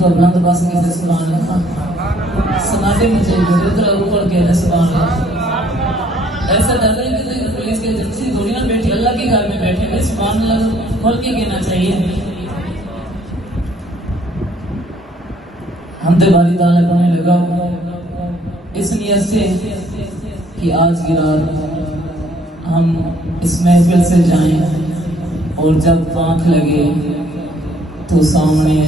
تو بلند باس کے سے سبحان اللہ سناٹے میں چاہیے گھر ادھر اوپر کے ہے سبحان اللہ ایسا ڈر رہے ہیں کہ پولیس کے جتنی دنیا بیٹھی اللہ کے گھر میں بیٹھے ہوئے سبحان اللہ کھول کے کہنا چاہیے حمد باری تعالیٰ پڑھنے لگا اس نیت سے کہ آج کی رات ہم اس محفل سے جائیں اور جب آنکھ لگے تو سامنے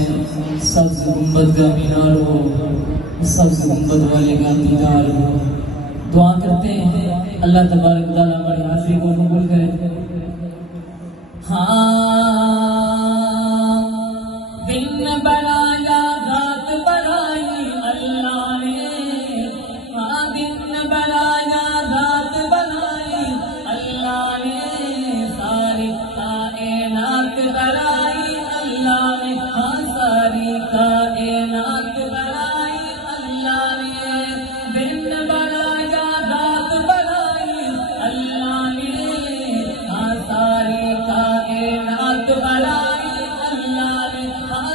سبز گنبد کا مینار ہو سبز گنبد والے کا دیدار ہو دعا کرتے ہیں اللہ تبارک تعالیٰ ہماری حاضری کو قبول کرے دن بنایا رات بنائی اللہ نے دن بنایا رات بنائی اللہ نے ساری کائنات بنائی اللہ نے ساری کائنات بنائی اللہ نے دن بنایا رات بنائی اللہ نے ساری کائنات بنائی اللہ نے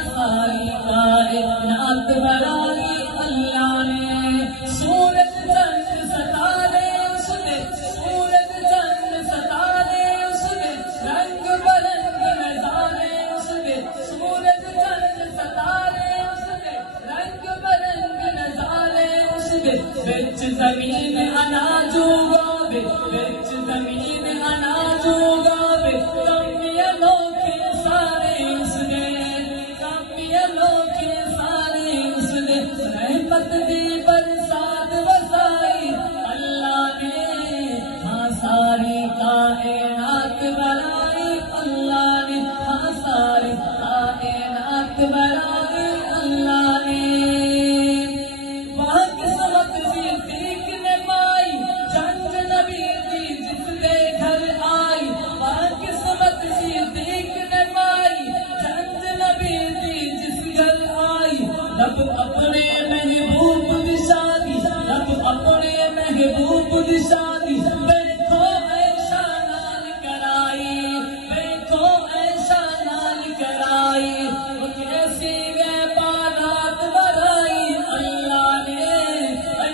ساری کائنات بنائی اللہ نے سورج چند ستارے اس نے سورج چند ستارے اس نے رنگ برنگ نظارے اس نے سورج چند ستارے اس نے رنگ برنگ نظارے اس نے بچ زمین اناج اگاوے بچ زمین اناج اگاوے کمی انوکھے سارے اس نے کمی انوکھے سارے اس نے رحمت دی برسات وسائی اللہ نے ساری کائنات بنائی اللہ نے ساری کائنات بنائی اللہ نے وہاں قسمت صدیق نے پائی جنگ نبی دی جس کے گھر آئی وہاں قسمت صدیق نے پائی جنگ نبی دی جس گھر آئی رب اپنے محبوب دی شادی رب اپنے محبوب دی شادی بیٹھو ایسا نال کرائی بیٹھو ایسا نال کرائی وہ کیسی گئے بارات بنائی اللہ نے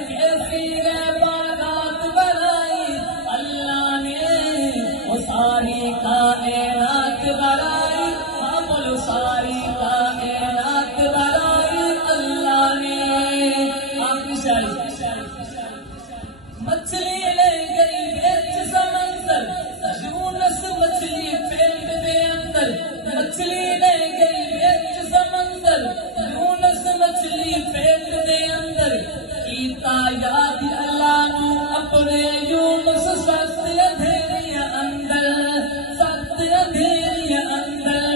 کیسی گئے بارات بنائی اللہ نے وہ ساری کائنات بنائی بولو ساری کائنات بنائی اللہ نے آپ کی شاعری مچھلی لے گئی بیچ سمندر یونس مچھلی پیٹ دے اندر مچھلی لے گئی بیچ سمندر یونس مچھلی پیٹ دے اندر کیتا یاد اللہ نو اپنے یونس سخت اندھیری اندر سخت اندھیری اندر